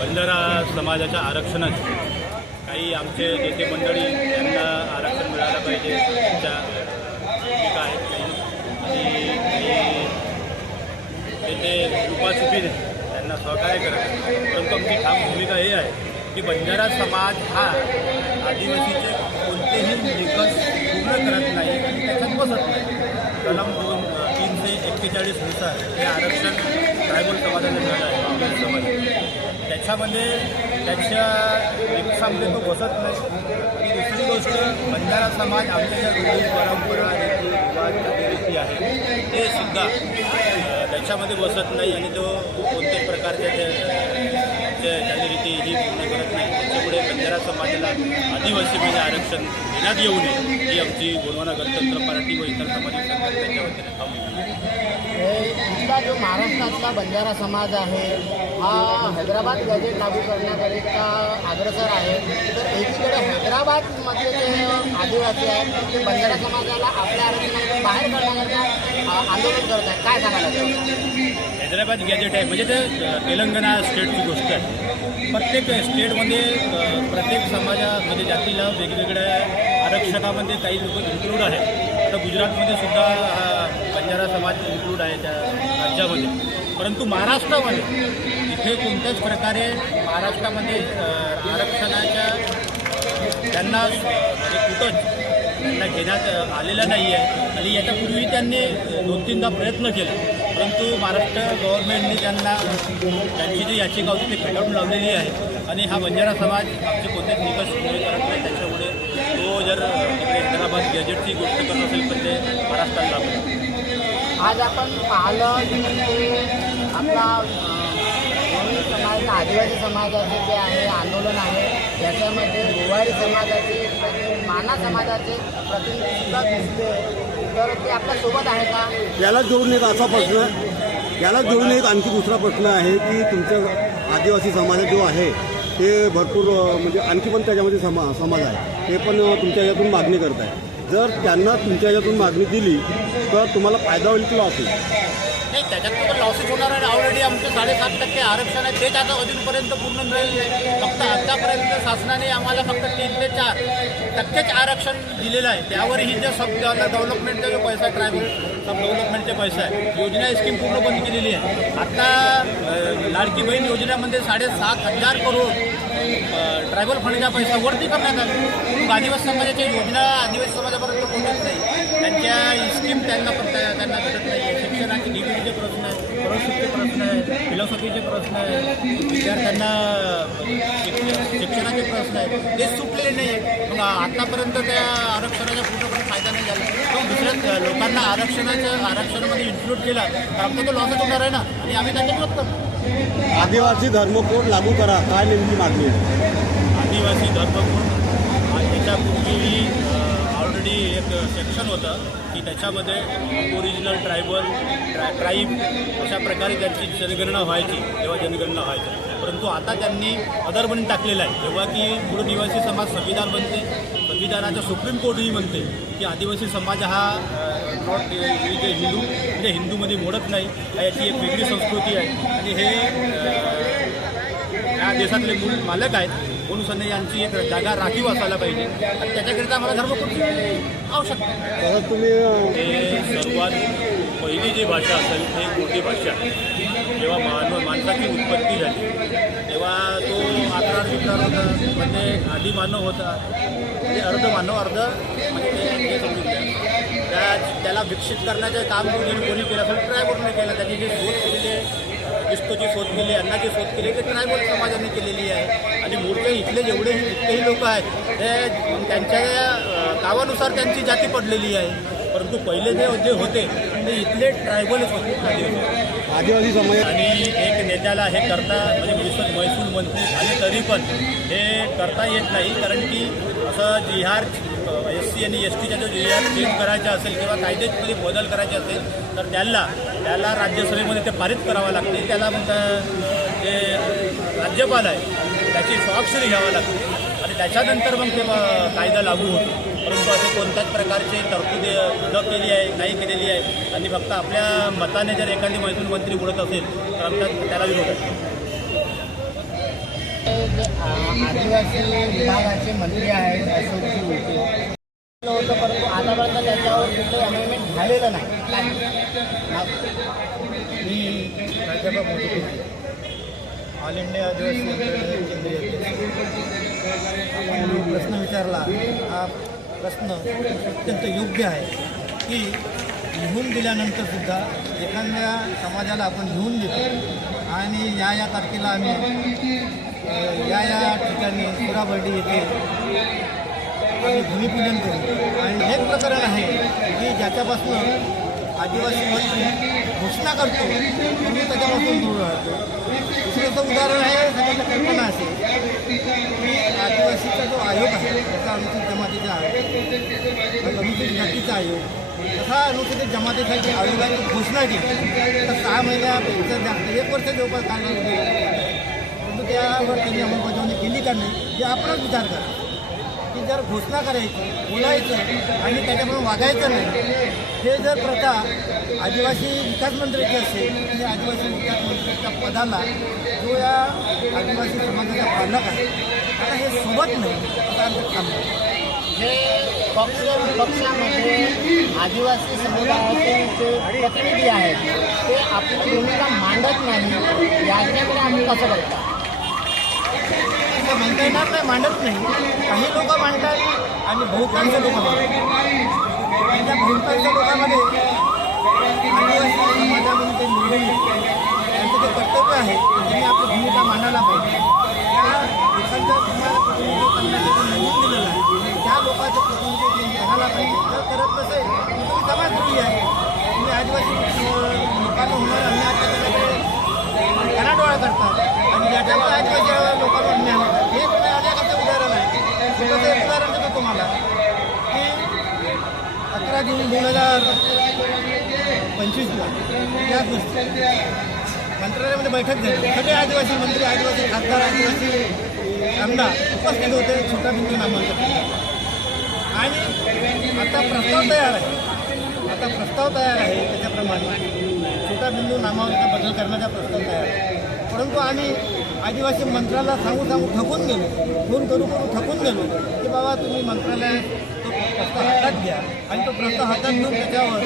बंजारा समाजाच्या आरक्षणाची काही आमचे नेते मंडळी यांना आरक्षण मिळालं पाहिजे. त्यांच्या भूमिका आहेत काही आणि काही नेते चुपाचुपीने त्यांना सहकार्य करत परंतु आमची ठाम भूमिका ही आहे की बंजारा समाज हा आदिवासीचे कोणतेही निकष पूर्ण करत नाही आणि त्याच्यात बसत नाही. कलम दोन तीनशे एक्केचाळीसनुसार हे आरक्षण ट्रायबल समाजाने मिळालं आहे. समाज त्याच्यामध्ये त्याच्या निकषामध्ये तो बसत नाही. दुसरी गोष्ट बंजारा समाज आमच्या रूढी परंपरा रीती आहे ते सुद्धा त्याच्यामध्ये बसत नाही. आणि तो कोणत्याही प्रकारच्या त्या त्या रीती ही पूर्ण करत नाही त्याच्यामुळे बंजारा समाजाला आदिवासी म्हणजे आरक्षण देण्यात येऊ नये ही आमची गोंडवाना गणतंत्र पार्टी व इतर समाजिक संघटनांच्या वतीने जो महाराष्ट्रातला बंजारा समाज आहे हा हैदराबाद गॅजेट लागू करण्याकरिता अग्रसर आहे. तर एकीकडे हैदराबादमधले जे आदिवासी आहेत ते बंजारा समाजाला आपल्या आरक्षण बाहेर आंदोलन करत आहेत. काय सांगायला हैदराबाद गॅजेट आहे. म्हणजे ते तेलंगणा स्टेटची गोष्ट आहे. प्रत्येक स्टेटमध्ये प्रत्येक समाजा म्हणजे जातीला वेगवेगळ्या आरक्षणामध्ये काही लोक इन्क्लूड आहेत. आता गुजरातमध्ये सुद्धा बंजारा समाज इन्क्लूड आहे त्या राज्यामध्ये. परंतु महाराष्ट्रामध्ये इथे कोणत्याच प्रकारे महाराष्ट्रामध्ये आरक्षणाच्या त्यांना म्हणजे कुठंच त्यांना घेण्यात आलेला नाही आहे आणि याच्यापूर्वी त्यांनी दोन तीनदा प्रयत्न केला. परंतु महाराष्ट्र गव्हर्नमेंटने त्यांना त्यांची जी याचिका होती ती फेटाळून लावलेली आहे. आणि हा बंजारा समाज आमचे कोणतेच निकष पूर्ण करत नाही. त्याच्यामुळे तो जर तिकडे हैदराबाद गॅजेटची गोष्ट करत असेल तर ते महाराष्ट्राला लागू आज आपण पाहिलं की आपला अ, समाज आदिवासी समाजाचे जे आहे आंदोलन आहे त्याच्यामध्ये गोवारी समाजाचे माना समाजाचे प्रतिनिधी सुद्धा दिसले. तर ते आपल्यासोबत आहे का? याला जोडून एक असा प्रश्न याला जोडून एक आणखी दुसरा प्रश्न आहे की तुमच्या आदिवासी समाज जो आहे ते भरपूर म्हणजे आणखी पण त्याच्यामध्ये समा समाज आहे. ते पण तुमच्या याच्यातून मागणी करत आहे जर त्यांना तुमच्या याच्यातून मागणी दिली तर तुम्हाला फायदा होईल की असेल नाही त्याच्यात पण लॉसेस होणार आहे. ऑलरेडी आमचं साडेसात टक्के आरक्षण आहे. तेच आता अजूनपर्यंत पूर्ण मिळेल. नाही फक्त आतापर्यंत शासनाने आम्हाला फक्त तीन ते चार टक्केच आरक्षण दिलेलं आहे. त्यावरही जे सब डेव्हलपमेंटचा जो पैसा आहे ट्रायबल सब डेव्हलपमेंटचे पैसा आहे योजना स्कीम पूर्ण बंद केलेली आहे. आता लाडकी बहीण योजनेमध्ये साडेसात हजार करोड ट्रायबल फंडचा पैसा वरती करण्यात आला मग आदिवासी समाजाच्या योजना आदिवासी समाजापर्यंत पोहोचत नाही. त्यांच्या स्कीम त्यांना पण त्यांना भेटत नाही. शिक्षणाचे डिग्रीचे प्रश्न आहेत स्कॉलरशिपचे प्रश्न आहेत फिलॉसॉफीचे प्रश्न आहेत. विद्यार्थ्यांना शिक्षणाचे प्रश्न आहेत. ते सुटलेले नाही आहेत मग आतापर्यंत त्या आरक्षणाचा पूर्णपणे फायदा नाही झाला. दुसऱ्या लोकांना आरक्षणाच्या आरक्षणामध्ये इन्क्लूड केला तर आमचा तो लॉसच होणार आहे ना. आणि आम्ही त्यांच्या विरोध करतो आदिवासी धर्मकोड लागू करा? काय नेमकी मागणी आहे? आदिवासी धर्मकोड याच्यापूर्वी ऑलरेडी एक सेक्शन होतं की त्याच्यामध्ये ओरिजिनल ट्रायबल ट्रा ट्राईब अशा प्रकारे त्यांची जनगणना व्हायची तेव्हा जनगणना व्हायची. परंतु आता त्यांनी अदर बनून टाकलेलं आहे. जेव्हा की मूळ निवासी समाज संविधान बनते संविधानाचं सुप्रीम कोर्टही म्हणते की आदिवासी समाज हा नॉट जे हिंदू म्हणजे हिंदूमध्ये मोडत नाही याची एक वेगळी संस्कृती आहे आणि हे या देशातले मूळ मालक आहेत म्हणून सन्ने यांची एक जागा राखीव असायला पाहिजे आणि त्याच्याकरिता आम्हाला आहे. तसंच तुम्ही सर्वात पहिली जी भाषा असेल ही मोठी भाषा. जेव्हा मानव माणसाची उत्पत्ती झाली तेव्हा तो आकार विकार होता म्हणजे आधी मानव होता. म्हणजे अर्ध मानव अर्ध म्हणजे त्या त्याला विकसित करण्याचं काम कोणी कोणी केलं असेल ट्रायबलने केलं. त्यांनी जे शोध केलेले आहे शोध केली अन्नाची शोध केली ते ट्रायबल समाजाने केलेली आहे. आणि मूळचे इथले जेवढेही जितकेही लोक आहेत ते त्यांच्या गावानुसार त्यांची जाती पडलेली आहे. परंतु पहिले जे जे होते ते इथले ट्रायबलच होते. आदिवासी. समाज. आणि एक नेत्याला हे करता म्हणजे महसूल महसूल मंत्री आणि तरी पण हे करता येत नाही कारण की असं जी आर एस सी आणि एस टीचा जो जी आर चेंज करायचा असेल किंवा कायद्यामध्ये बदल करायचे असेल तर त्याला त्याला राज्यसभेमध्ये ते पारित करावं लागते. त्याला म्हणतं जे राज्यपाल आहे त्याची स्वाक्षरी घ्यावं लागते. त्याच्यानंतर मग ते कायदा लागू होतो. परंतु असे कोणत्याच प्रकारचे तरतुदी न केली आहे नाही केलेली आहे. आणि फक्त आपल्या मताने जर एखादी महसूल मंत्री उडत असेल तर आमचा त्याला विरोध आहे. आदिवासी विभागाचे मंत्री आहेत अशोकजी होतं परंतु आतापर्यंत त्याच्यावर कुठलं अमेंडमेंट झालेलं नाही. मी ऑल इंडिया आदिवासी केंद्रीय आपण प्रश्न विचारला हा प्रश्न अत्यंत योग्य आहे की लिहून दिल्यानंतर सुद्धा एखाद्या समाजाला आपण लिहून देतो आणि या या तारखेला आम्ही या या ठिकाणी सुराबर्डी येथे आम्ही भूमिपूजन करू. आणि हे प्रकरण आहे की ज्याच्यापासून आदिवासी मंत्री घोषणा करतो. म्हणून त्याच्यापासून दूर राहतो. दुसऱ्याचं उदाहरण आहे सगळ्यांना कल्पना असेल की आदिवासीचा जो आयोग आहे त्याचा अनुसूचित जमातीचा आयोग. अनुसूचित जातीचा आयोग. तसा अनुसूचित जमातीसाठी आयोगाने घोषणा केली तर सहा महिन्यापेक्षा जास्त एक वर्ष जवळपास कालावधी परंतु त्यावर त्यांनी अंमलबजावणी केली का नाही हे आपणच विचार करा. त्याच्यावर घोषणा करायची बोलायचं आणि त्याच्यामुळे वागायचं नाही. हे जर प्रथा आदिवासी विकास मंत्र्याची असेल तर आदिवासी विकास मंत्र्याच्या पदाला जो या आदिवासी समाजाचा पालक आहे आता हे सोबत नाही आता आमचं जे पक्ष विपक्षामध्ये आदिवासी समुदायाचे जे प्रतिनिधी आहेत ते आपली भूमिका मांडत नाही याच्याकडे आम्ही कसं बघतो? असं म्हणता येणार नाही मांडत नाही. काही लोक मांडतात आणि बहुतांश लोक मांडतात त्या बहुतांश लोकांमध्ये आदिवासी समाजामध्ये ते निवडून त्यांचं ते कर्तव्य आहे त्यांनी आपली भूमिका मांडायला पाहिजे. त्या एखाद्या तुम्हाला प्रतिनिधित्व करण्यासाठी निवडून दिलेला आहे त्या लोकांचं प्रतिनिधित्व त्यांनी करायला पाहिजे. जर करत नसेल तर तुम्ही समाजद्रोही आहे. तुम्ही आदिवासी लोकांना होणार अन्याय त्याच्याकडे घराडोळा करतात. आणि याच्यामुळे आदिवासी लोकांना अन्याय होतात हे तुम्ही अनेकाचं उदाहरण आहे छोटंसं एक उदाहरण देतो तुम्हाला. की अकरा जून दोन हजार पंचवीसला या गोष्टी. मंत्रालयामध्ये बैठक झाली. सगळे आदिवासी मंत्री आदिवासी खासदार आदिवासी आमदार उपस्थित होते. छोटा बिंदू नामांकन. आणि आता प्रस्ताव तयार आहे. आता प्रस्ताव तयार आहे त्याच्याप्रमाणे. छोटा बिंदू नामांकन बदल करण्याचा प्रस्ताव तयार आहे. परंतु आम्ही आदिवासी मंत्र्याला सांगू सांगू थकून गेलो. फोन करू करू थकून गेलो. की बाबा तुम्ही मंत्रालय तो प्रस्ताव हातात घ्या आणि तो प्रस्ताव हातात घेऊन त्याच्यावर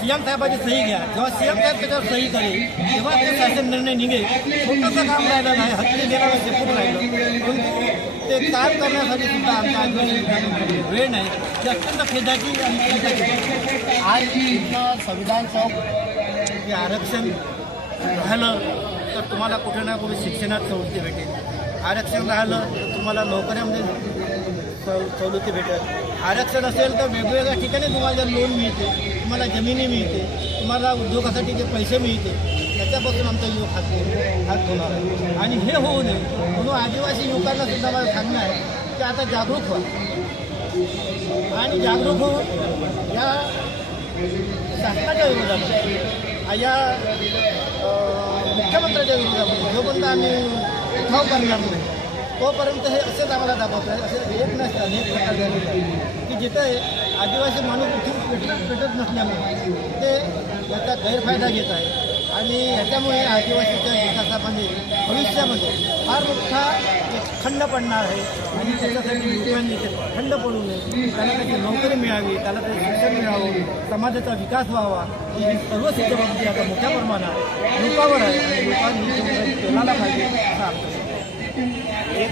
सी एम साहेबाची सही घ्या. जेव्हा सी एम साहेब त्याच्यावर सही करेल तेव्हा ते शासन निर्णय निघेल. छोटंसं काम राहिलं नाही हत्ती देणारं शेपूट राहिलं. परंतु ते काम करण्यासाठी सुद्धा आमच्या आदिवासी वेळ नाही. ते अत्यंत खेदाची आणि आज संविधान चौक जे आरक्षण झालं. तर तुम्हाला कुठे ना कुठे शिक्षणात सवलती भेटेल. आरक्षण राहिलं तर तुम्हाला नोकऱ्यामध्ये सवलती भेटेल. आरक्षण असेल तर वेगवेगळ्या ठिकाणी तुम्हाला लोन मिळते तुम्हाला जमिनी मिळते तुम्हाला उद्योगासाठी जे पैसे मिळते त्याच्यापासून आमचा युवक हात हात होणार आहे. आणि हे होऊ नये म्हणून आदिवासी युवकांना सुद्धा मला सांगणं आहे की आता जागरूक व्हा. आणि जागरूक होऊन या शासनाच्या विरोधात या मुख्यमंत्र्याच्या विरोधामध्ये जोपर्यंत आम्ही उठाव करणार नाही. तोपर्यंत हे असेच आम्हाला दाखवत आहे असे एक नसतं अनेक प्रकार झालेले आहेत की जिथे आदिवासी माणूस उठून पेटत पेटत नसल्यामुळे ते याचा गैरफायदा घेत आहे आणि याच्यामुळे आदिवासीच्या विकासामध्ये भविष्यामध्ये फार मोठा खंड पडणार आहे. आणि त्याच्यासाठी लोकांनी ते खंड पडू नये. त्याला त्याची नोकरी मिळावी त्याला त्याचं शिक्षण मिळावं समाजाचा विकास व्हावा. ही सर्व जबाबदारी आता मोठ्या प्रमाणात लोकांवर आहे. आणि लोकांनी ही पाहिजे असं